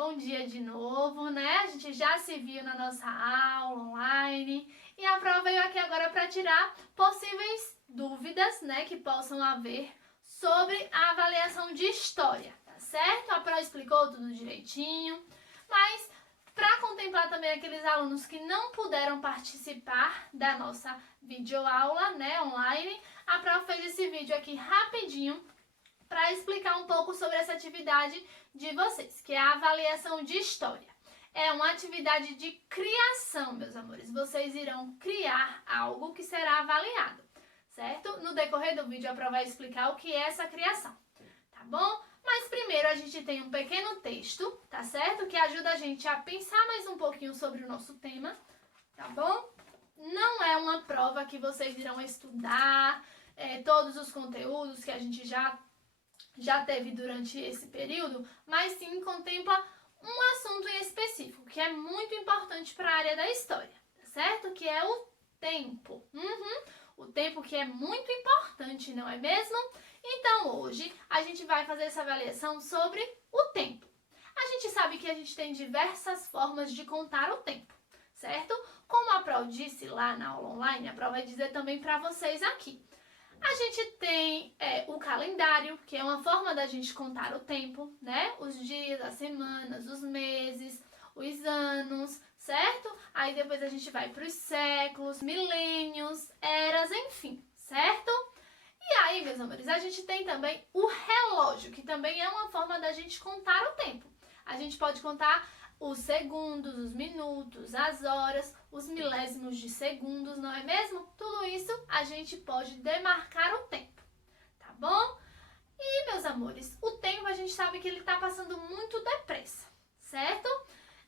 Bom dia de novo, né? A gente já se viu na nossa aula online e a prova veio aqui agora para tirar possíveis dúvidas, né, que possam haver sobre a avaliação de história, tá certo? A prova explicou tudo direitinho, mas para contemplar também aqueles alunos que não puderam participar da nossa videoaula, né, online, a prova fez esse vídeo aqui rapidinho para explicar um pouco sobre essa atividade de vocês, que é a avaliação de história. É uma atividade de criação, meus amores. Vocês irão criar algo que será avaliado, certo? No decorrer do vídeo, a prova vai explicar o que é essa criação, tá bom? Mas primeiro a gente tem um pequeno texto, tá certo? Que ajuda a gente a pensar mais um pouquinho sobre o nosso tema, tá bom? Não é uma prova que vocês irão estudar todos os conteúdos que a gente já teve durante esse período, mas sim contempla um assunto em específico, que é muito importante para a área da história, tá certo? Que é o tempo. O tempo que é muito importante, não é mesmo? Então hoje a gente vai fazer essa avaliação sobre o tempo. A gente sabe que a gente tem diversas formas de contar o tempo, certo? Como a Pro disse lá na aula online, a Pro vai dizer também para vocês aqui. A gente tem o calendário, que é uma forma da gente contar o tempo, né? Os dias, as semanas, os meses, os anos, certo? Aí depois a gente vai para os séculos, milênios, eras, enfim, certo? E aí, meus amores, a gente tem também o relógio, que também é uma forma da gente contar o tempo. A gente pode contar os segundos, os minutos, as horas, os milésimos de segundos, não é mesmo? Tudo isso a gente pode demarcar o tempo, tá bom? E, meus amores, o tempo a gente sabe que ele tá passando muito depressa, certo?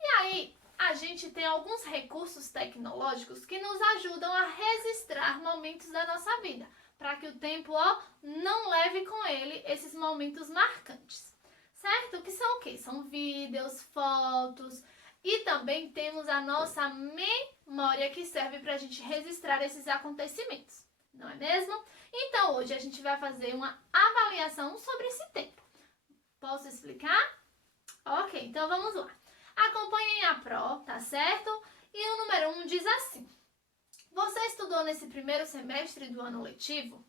E aí, a gente tem alguns recursos tecnológicos que nos ajudam a registrar momentos da nossa vida, para que o tempo, não leve com ele esses momentos marcantes. Certo? Que são o quê? São vídeos, fotos e também temos a nossa memória que serve para a gente registrar esses acontecimentos, não é mesmo? Então hoje a gente vai fazer uma avaliação sobre esse tempo. Posso explicar? Ok, então vamos lá. Acompanhem a Pro, tá certo? E o número 1 diz assim: você estudou nesse primeiro semestre do ano letivo,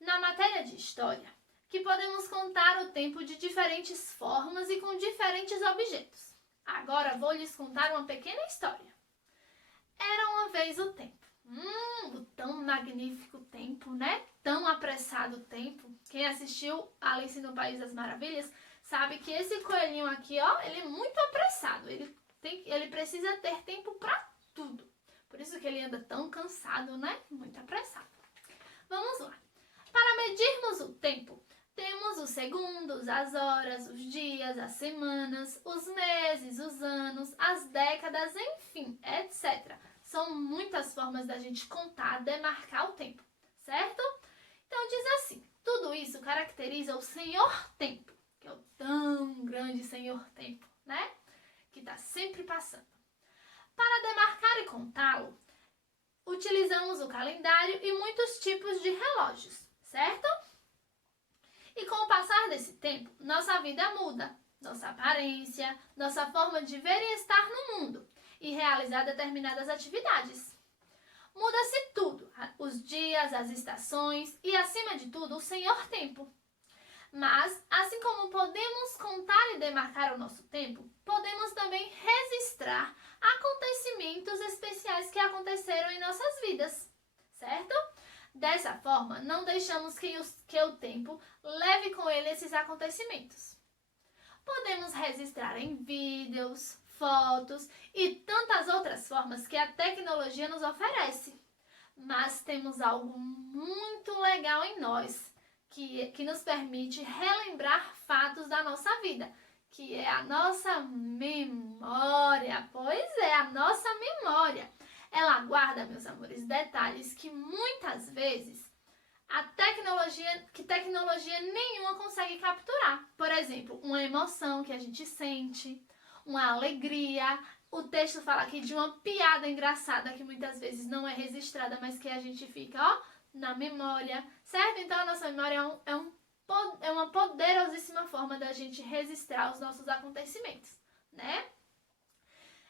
na matéria de História, que podemos contar o tempo de diferentes formas e com diferentes objetos. Agora vou lhes contar uma pequena história. Era uma vez o tempo. O tão magnífico tempo, né? Tão apressado tempo. Quem assistiu Alice no País das Maravilhas sabe que esse coelhinho aqui, ele é muito apressado. Ele precisa ter tempo para tudo. Por isso que ele anda tão cansado, né? Muito apressado. Vamos lá. Para medirmos o tempo, temos os segundos, as horas, os dias, as semanas, os meses, os anos, as décadas, enfim, etc. São muitas formas da gente contar, demarcar o tempo, certo? Então diz assim: tudo isso caracteriza o Senhor Tempo, que é o tão grande Senhor Tempo, né? Que está sempre passando. Para demarcar e contá-lo, utilizamos o calendário e muitos tipos de relógios, certo? E com o passar desse tempo, nossa vida muda, nossa aparência, nossa forma de ver e estar no mundo e realizar determinadas atividades. Muda-se tudo, os dias, as estações e, acima de tudo, o Senhor Tempo. Mas, assim como podemos contar e demarcar o nosso tempo, podemos também registrar acontecimentos especiais que aconteceram em nossas vidas, certo? Dessa forma, não deixamos que o tempo leve com ele esses acontecimentos. Podemos registrar em vídeos, fotos e tantas outras formas que a tecnologia nos oferece. Mas temos algo muito legal em nós, que nos permite relembrar fatos da nossa vida, que é a nossa memória. Pois é, a nossa memória. Ela guarda, meus amores, detalhes que muitas vezes tecnologia nenhuma consegue capturar. Por exemplo, uma emoção que a gente sente, uma alegria. O texto fala aqui de uma piada engraçada que muitas vezes não é registrada, mas que a gente fica, na memória, certo? Então a nossa memória é um é uma poderosíssima forma da gente registrar os nossos acontecimentos, né?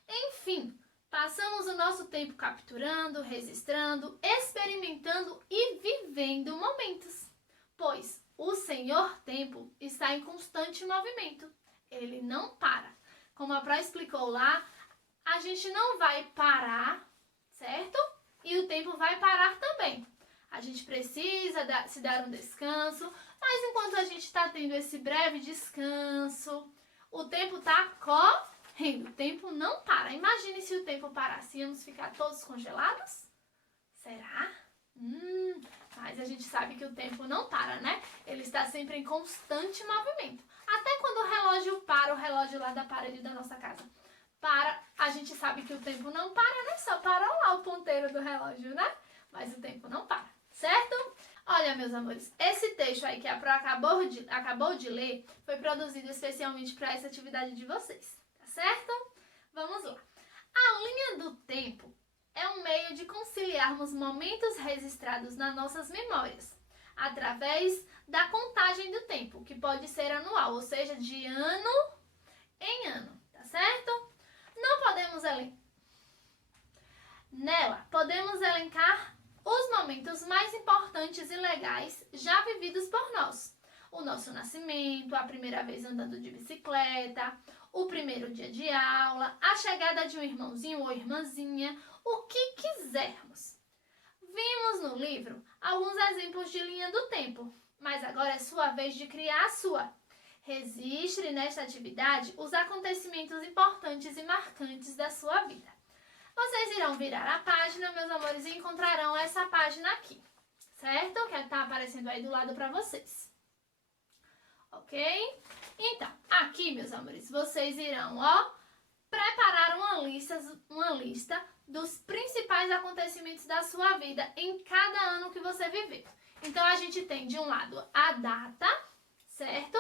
Enfim, passamos o nosso tempo capturando, registrando, experimentando e vivendo momentos, pois o Senhor Tempo está em constante movimento. Ele não para. Como a Pró explicou lá, a gente não vai parar, certo? E o tempo vai parar também. A gente precisa se dar um descanso, mas enquanto a gente está tendo esse breve descanso, o tempo está correndo. O tempo não para. Imagine se o tempo parasse, íamos ficar todos congelados? Será? Mas a gente sabe que o tempo não para, né? Ele está sempre em constante movimento. Até quando o relógio para, o relógio lá da parede da nossa casa para, a gente sabe que o tempo não para, né? Só parou lá o ponteiro do relógio, né? Mas o tempo não para, certo? Olha, meus amores, esse texto aí que a Pro acabou de ler foi produzido especialmente para essa atividade de vocês, tá certo? Vamos lá. A linha do tempo é um meio de conciliarmos momentos registrados nas nossas memórias, através da contagem do tempo, que pode ser anual, ou seja, de ano em ano, tá certo? Nela, podemos elencar os momentos mais importantes e legais já vividos por nós. O nosso nascimento, a primeira vez andando de bicicleta, o primeiro dia de aula, a chegada de um irmãozinho ou irmãzinha, o que quisermos. Vimos no livro alguns exemplos de linha do tempo, mas agora é sua vez de criar a sua. Registre nesta atividade os acontecimentos importantes e marcantes da sua vida. Vocês irão virar a página, meus amores, e encontrarão essa página aqui, certo? Que está aparecendo aí do lado para vocês. Ok? Então, aqui, meus amores, vocês irão, preparar uma lista dos principais acontecimentos da sua vida em cada ano que você viveu. Então, a gente tem, de um lado, a data, certo?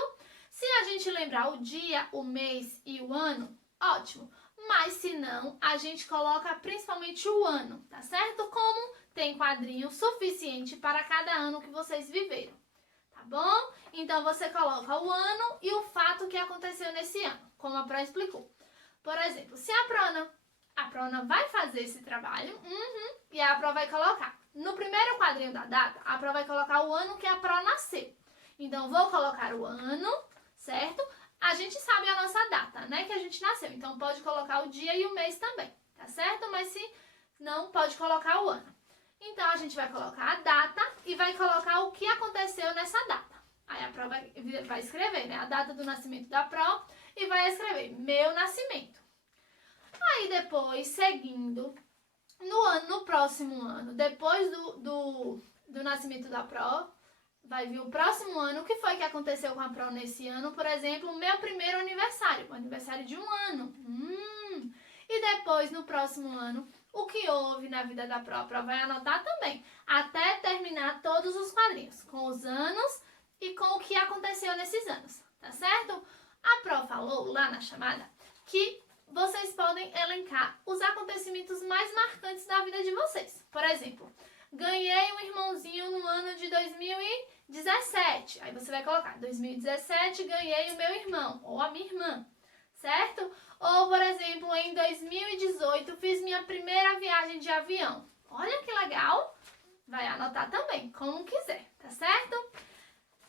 Se a gente lembrar o dia, o mês e o ano, ótimo. Mas se não, a gente coloca principalmente o ano, tá certo? Como tem quadrinho suficiente para cada ano que vocês viveram, tá bom? Então, você coloca o ano e o fato que aconteceu nesse ano, como a Pro explicou. Por exemplo, se a Prona vai fazer esse trabalho, e a Pro vai colocar. No primeiro quadrinho da data, a Pro vai colocar o ano que a Pro nasceu. Então, vou colocar o ano, certo? A gente sabe a nossa data, né, que a gente nasceu. Então, pode colocar o dia e o mês também, tá certo? Mas se não, pode colocar o ano. Então, a gente vai colocar a data e vai colocar o que aconteceu nessa data. Aí, a Pro vai escrever, né, a data do nascimento da Pro e vai escrever meu nascimento. Aí, depois, seguindo, no próximo ano, depois do nascimento da Pro, vai vir o próximo ano. O que foi que aconteceu com a Pro nesse ano? Por exemplo, o meu primeiro aniversário, o aniversário de um ano. E depois, no próximo ano, o que houve na vida da Pro? A Pro vai anotar também, até terminar todos os quadrinhos, com os anos e com o que aconteceu nesses anos, tá certo? A Pro falou lá na chamada que vocês podem elencar os acontecimentos mais marcantes da vida de vocês. Por exemplo, ganhei um irmãozinho no ano de 2017. Aí você vai colocar, 2017 ganhei o meu irmão ou a minha irmã, certo? Ou, por exemplo, em 2018 fiz minha primeira viagem de avião. Olha que legal! Vai anotar também, como quiser, tá certo?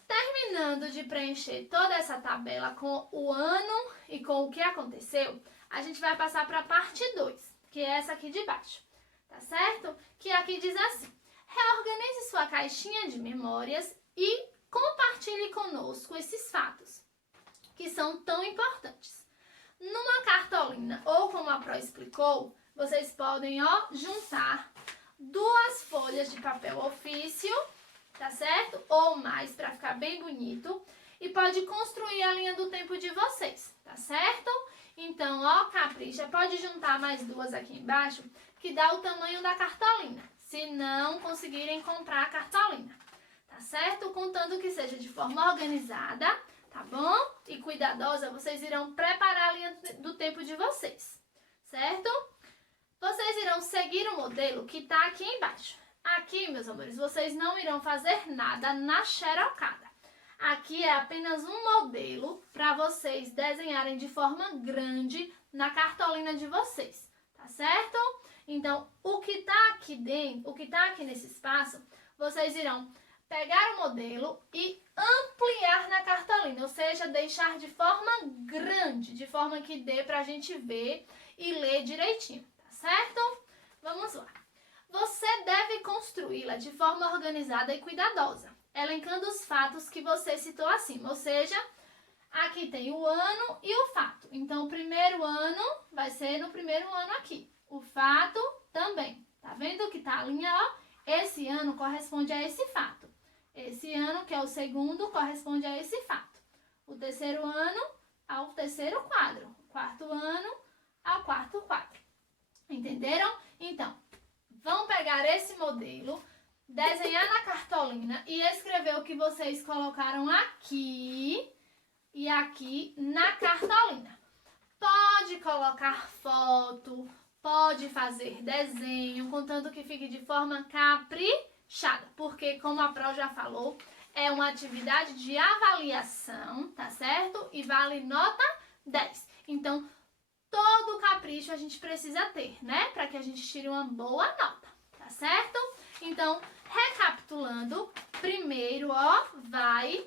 Terminando de preencher toda essa tabela com o ano e com o que aconteceu, a gente vai passar para a parte 2, que é essa aqui de baixo, tá certo? Que aqui diz assim: reorganize sua caixinha de memórias e compartilhe conosco esses fatos, que são tão importantes. Numa cartolina, ou como a Pro explicou, vocês podem, juntar 2 folhas de papel ofício, tá certo? Ou mais, para ficar bem bonito. E pode construir a linha do tempo de vocês, tá certo? Então, capricha. Pode juntar mais 2 aqui embaixo, que dá o tamanho da cartolina, se não conseguirem comprar a cartolina, tá certo? Contando que seja de forma organizada, tá bom? E cuidadosa, vocês irão preparar a linha do tempo de vocês, certo? Vocês irão seguir o modelo que tá aqui embaixo. Aqui, meus amores, vocês não irão fazer nada na xerocada. Aqui é apenas um modelo para vocês desenharem de forma grande na cartolina de vocês, tá certo? Então, o que tá aqui dentro, o que tá aqui nesse espaço, vocês irão pegar o modelo e ampliar na cartolina, ou seja, deixar de forma grande, de forma que dê pra gente ver e ler direitinho, tá certo? Vamos lá. Você deve construí-la de forma organizada e cuidadosa, elencando os fatos que você citou acima, ou seja, aqui tem o ano e o fato. Então, o primeiro ano vai ser no primeiro ano aqui. O fato também. Tá vendo que tá a linha, ó? Esse ano corresponde a esse fato. Esse ano, que é o segundo, corresponde a esse fato. O terceiro ano ao terceiro quadro. O quarto ano ao quarto quadro. Entenderam? Então, vão pegar esse modelo, desenhar na cartolina e escrever o que vocês colocaram aqui e aqui na cartolina. Pode colocar foto, pode fazer desenho, contanto que fique de forma caprichada, porque como a Pro já falou, é uma atividade de avaliação, tá certo? E vale nota 10. Então, todo capricho a gente precisa ter, né? Para que a gente tire uma boa nota, tá certo? Então, recapitulando, primeiro, ó, vai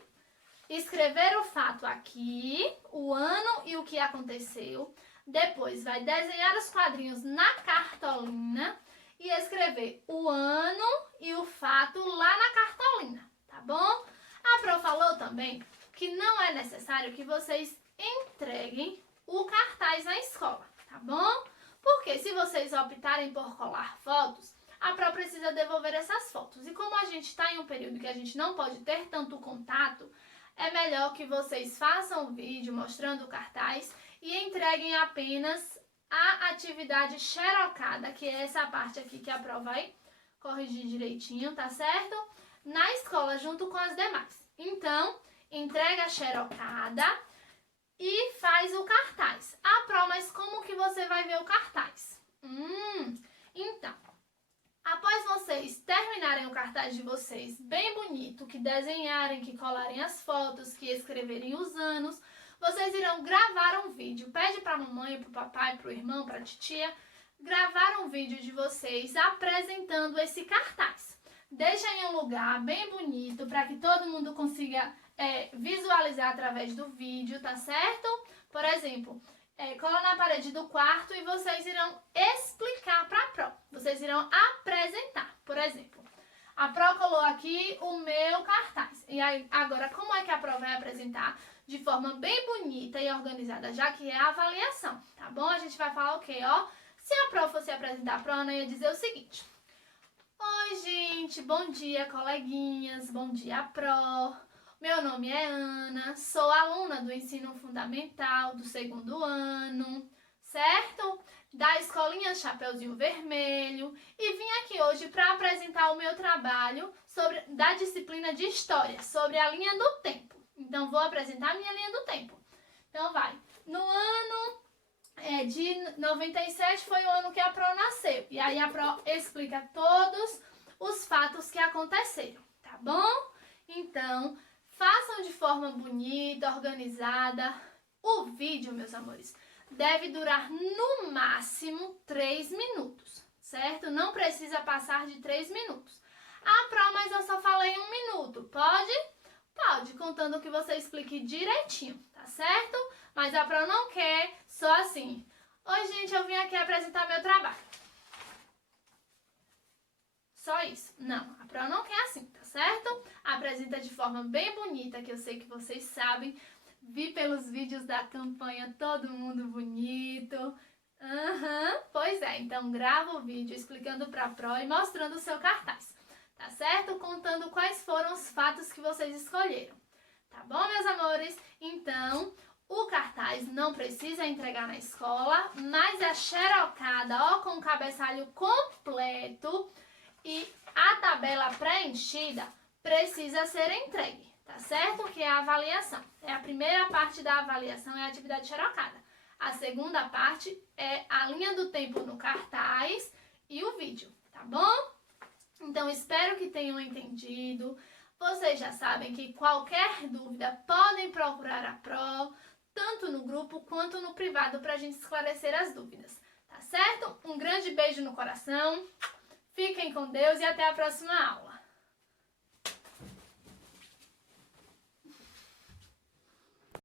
escrever o fato aqui, o ano e o que aconteceu. Depois, vai desenhar os quadrinhos na cartolina e escrever o ano e o fato lá na cartolina, tá bom? A Pro falou também que não é necessário que vocês entreguem o cartaz na escola, tá bom? Porque se vocês optarem por colar fotos, a Pro precisa devolver essas fotos. E como a gente está em um período que a gente não pode ter tanto contato, é melhor que vocês façam um vídeo mostrando o cartaz e entreguem apenas a atividade xerocada, que é essa parte aqui que a Pro vai corrigir direitinho, tá certo? Na escola, junto com as demais. Então, entrega a xerocada e faz o cartaz. Ah, Pro, mas como que você vai ver o cartaz? Então, após vocês terminarem o cartaz de vocês bem bonito, que desenharem, que colarem as fotos, que escreverem os anos, vocês irão gravar um vídeo. Pede para a mamãe, para o papai, para o irmão, para a titia, gravar um vídeo de vocês apresentando esse cartaz. Deixa em um lugar bem bonito para que todo mundo consiga visualizar através do vídeo, tá certo? Por exemplo, cola na parede do quarto e vocês irão explicar para a Pro. Vocês irão apresentar. Por exemplo, a Pro colou aqui o meu cartaz. E aí, agora, como é que a Pro vai apresentar? De forma bem bonita e organizada, já que é a avaliação, tá bom? A gente vai falar o quê, ó? Se a Pro fosse apresentar a Pro, Ana ia dizer o seguinte. Oi, gente, bom dia, coleguinhas, bom dia, Pro. Meu nome é Ana, sou aluna do ensino fundamental do segundo ano, certo? Da escolinha Chapeuzinho Vermelho e vim aqui hoje para apresentar o meu trabalho da disciplina de História, sobre a linha do tempo. Então, vou apresentar a minha linha do tempo. Então, vai. No ano de 97 foi o ano que a Pro nasceu. E aí a Pro explica todos os fatos que aconteceram, tá bom? Então, façam de forma bonita, organizada. O vídeo, meus amores, deve durar no máximo 3 minutos, certo? Não precisa passar de 3 minutos. Ah, Pro, mas eu só falei 1 minuto. Pode? Pode, contando que você explique direitinho, tá certo? Mas a Pro não quer só assim. Oi, gente, eu vim aqui apresentar meu trabalho. Só isso. Não, a Pro não quer assim, tá certo? Apresenta de forma bem bonita, que eu sei que vocês sabem. Vi pelos vídeos da campanha todo mundo bonito. Pois é, então grava o vídeo explicando pra Pro e mostrando o seu cartaz. Tá certo? Contando quais foram os fatos que vocês escolheram. Tá bom, meus amores? Então, o cartaz não precisa entregar na escola, mas a xerocada, ó, com o cabeçalho completo e a tabela preenchida precisa ser entregue, tá certo? Que é a avaliação. A primeira parte da avaliação é a atividade xerocada. A segunda parte é a linha do tempo no cartaz e o vídeo, tá bom? Então, espero que tenham entendido. Vocês já sabem que qualquer dúvida podem procurar a Pro, tanto no grupo quanto no privado, para a gente esclarecer as dúvidas. Tá certo? Um grande beijo no coração, fiquem com Deus e até a próxima aula.